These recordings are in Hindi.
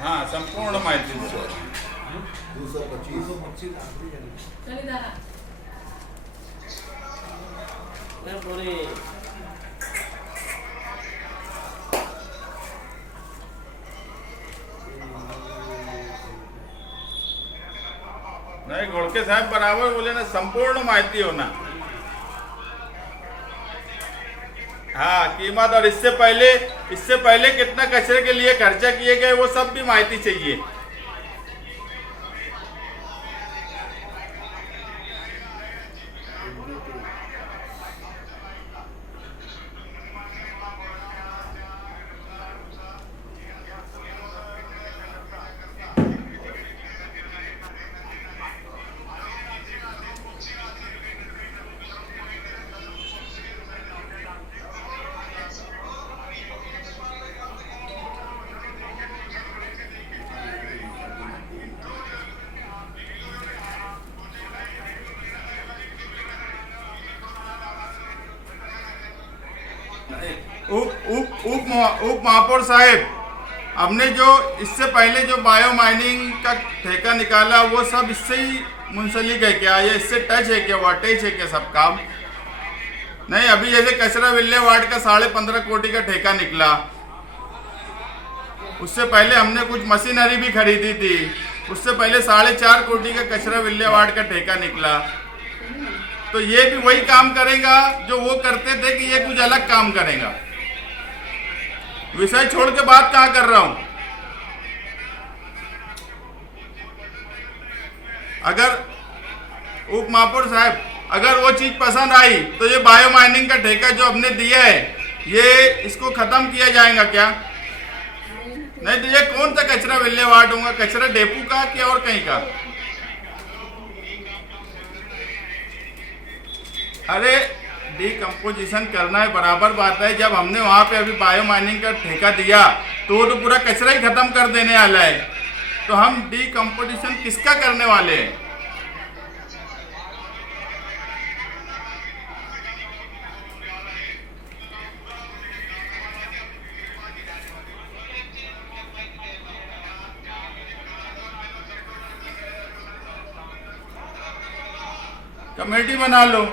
हाँ संपूर्ण माहिती दे. 225 पूरी नहीं घोड़के साहब बराबर बोले ना, संपूर्ण माहिती होना. हाँ कीमत और इससे पहले कितना कचरे के लिए खर्चा किए गए वो सब भी माहिती चाहिए. उप महापौर साहेब, हमने जो इससे पहले जो बायो माइनिंग का ठेका निकाला वो सब इससे ही मुंसलिक है क्या? ये इससे टच है क्या? अटैच है क्या सब काम? नहीं, अभी जैसे कचरा विल्लेवाड़ का 15.5 कोटी का ठेका निकला, उससे पहले हमने कुछ मशीनरी भी खरीदी थी, उससे पहले 4.5 कोटी का कचरा विल्लेवाड़ का ठेका निकला. तो ये भी वही काम करेगा जो वो करते थे कि ये कुछ अलग काम करेगा? विषय छोड़ के बात कहाँ कर रहा हूं. अगर उप महापौर साहब, अगर वो चीज पसंद आई तो ये बायो माइनिंग का ठेका जो हमने दिया है ये इसको खत्म किया जाएगा क्या? नहीं तो ये कौन सा कचरा विल्लेवाड़ होगा? कचरा डेपू का कि और कहीं का? अरे डिकम्पोजिशन करना है, बराबर बात है. जब हमने वहां पे अभी बायो माइनिंग का ठेका दिया तो वो तो पूरा कचरा ही खत्म कर देने वाला है. तो हम डिकम्पोजिशन किसका करने वाले हैं? कमेटी बना लो.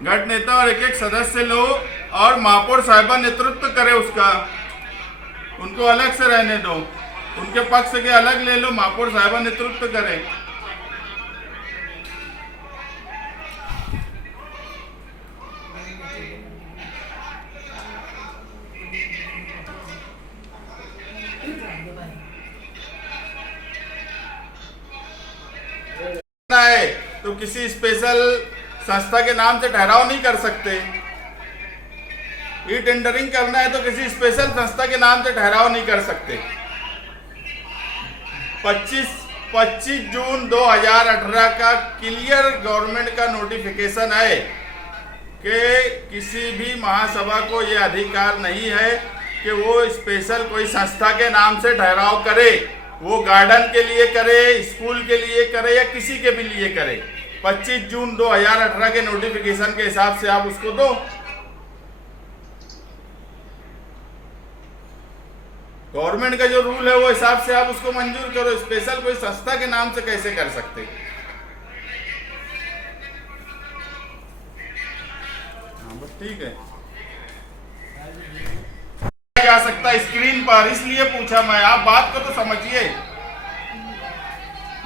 गट नेता और एक सदस्य लो और महापौर साहिबा नेतृत्व करे उसका, उनको अलग से रहने दो. उनके पक्ष के अलग ले लो, महापौर साहिबा नेतृत्व करे. तो किसी स्पेशल संस्था के नाम से ठहराव नहीं कर सकते. ई टेंडरिंग करना है तो किसी स्पेशल संस्था के नाम से ठहराव नहीं कर सकते. 25 जून 2018 का क्लियर गवर्नमेंट का नोटिफिकेशन है कि किसी भी महासभा को ये अधिकार नहीं है कि वो स्पेशल कोई संस्था के नाम से ठहराव करे. वो गार्डन के लिए करे, स्कूल के लिए करे या किसी के भी लिए करे. 25 जून 2018 के नोटिफिकेशन के हिसाब से आप उसको दो. गवर्नमेंट का जो रूल है वो हिसाब से आप उसको मंजूर करो. स्पेशल कोई संस्था के नाम से कैसे कर सकते? हाँ बस ठीक है, जा सकता स्क्रीन पर, इसलिए पूछा मैं. आप बात को तो समझिए.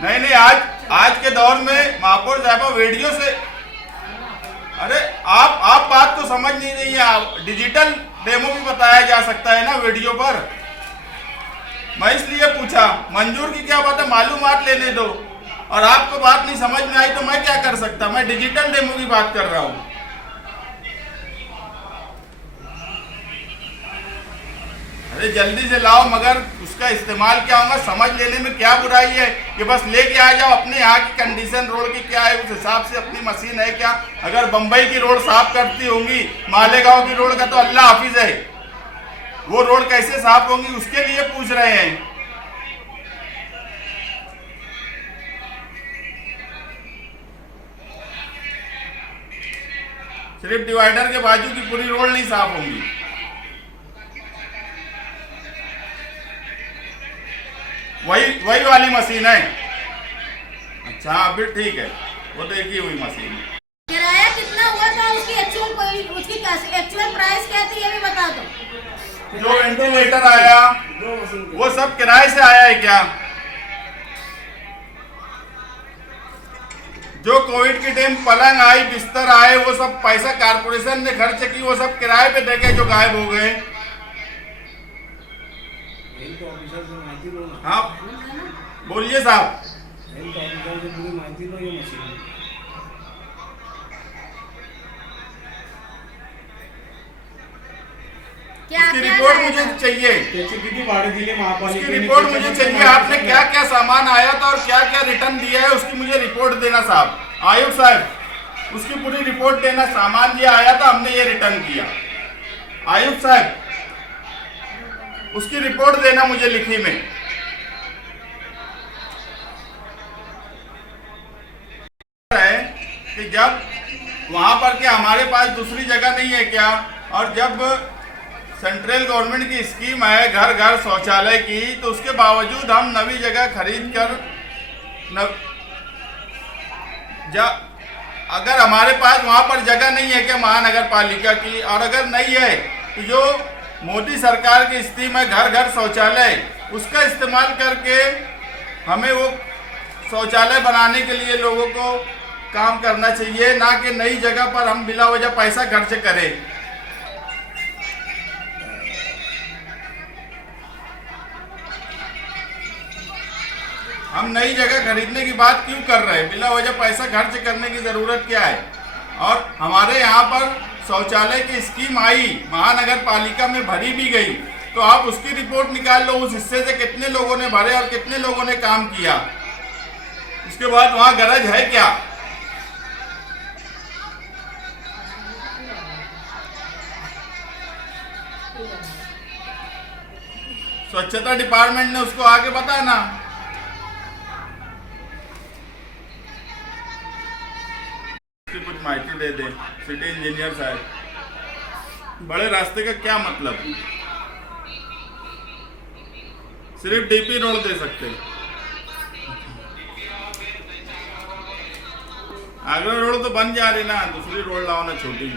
नहीं, आज के दौर में महापौर साहबा वीडियो से, अरे आप बात तो समझ नहीं रही है. डिजिटल डेमो भी बताया जा सकता है ना वीडियो पर. मैं इसलिए पूछा, मंजूर की क्या बात है, मालूमात लेने दो. और आपको बात नहीं समझ में आई तो मैं क्या कर सकता? मैं डिजिटल डेमो की बात कर रहा हूँ. अरे जल्दी से लाओ, मगर उसका इस्तेमाल क्या होगा, समझ लेने में क्या बुराई है कि बस लेके आ जाओ। अपने यहाँ की कंडीशन रोड की क्या है, उस हिसाब से अपनी मशीन है क्या। अगर बंबई की रोड साफ करती होंगी, मालेगांव की रोड का तो अल्लाह हाफिज है, वो रोड कैसे साफ होंगी उसके लिए पूछ रहे हैं। सिर्फ डिवाइडर के बाजू की पूरी रोड नहीं साफ होंगी। वही वाली मशीन है। अच्छा फिर ठीक है, वो देखी हुई मशीन है। किराया कितना हुआ था, उसकी एक्चुअल प्राइस क्या थी ये भी बता दो। जो वेंटिलेटर आया वो सब किराए से आया है क्या? जो कोविड के टाइम पलंग आई, बिस्तर आए, वो सब पैसा कारपोरेशन ने खर्च की, वो सब किराए पे देके जो गायब हो गए। हाँ बोलिए साहब। उसकी रिपोर्ट मुझे चाहिए, उसकी रिपोर्ट मुझे चाहिए। आपने क्या क्या सामान आया था और क्या क्या रिटर्न दिया है, उसकी मुझे रिपोर्ट देना साहब। आयुक्त साहब उसकी पूरी रिपोर्ट देना। सामान ये आया था, हमने ये रिटर्न किया। आयुक्त साहब उसकी रिपोर्ट देना मुझे लिखी में। है कि जब वहां पर क्या हमारे पास दूसरी जगह नहीं है क्या, और जब सेंट्रल गवर्नमेंट की स्कीम है घर घर शौचालय की, तो उसके बावजूद हम नवी जगह खरीद कर अगर हमारे पास वहां पर जगह नहीं है क्या महानगर पालिका की, और अगर नहीं है तो जो मोदी सरकार की स्कीम है घर घर शौचालय, उसका इस्तेमाल करके हमें वो शौचालय बनाने के लिए लोगों को काम करना चाहिए, ना कि नई जगह पर हम बिला वजह पैसा खर्च करें। हम नई जगह खरीदने की बात क्यों कर रहे हैं, बिला वजह पैसा खर्च करने की जरूरत क्या है। और हमारे यहाँ पर शौचालय की स्कीम आई, महानगर पालिका में भरी भी गई, तो आप उसकी रिपोर्ट निकाल लो, उस हिस्से से कितने लोगों ने भरे और कितने लोगों ने काम किया। उसके बाद वहां गरज है क्या? स्वच्छता डिपार्टमेंट ने उसको आगे बताया ना। कुछ माहिती दे दे सिटी इंजीनियर साहब। बड़े रास्ते का क्या मतलब, सिर्फ डीपी रोड दे सकते। आगरा रोड तो बन जा रही ना, दूसरी रोड लाओ ना छोटी।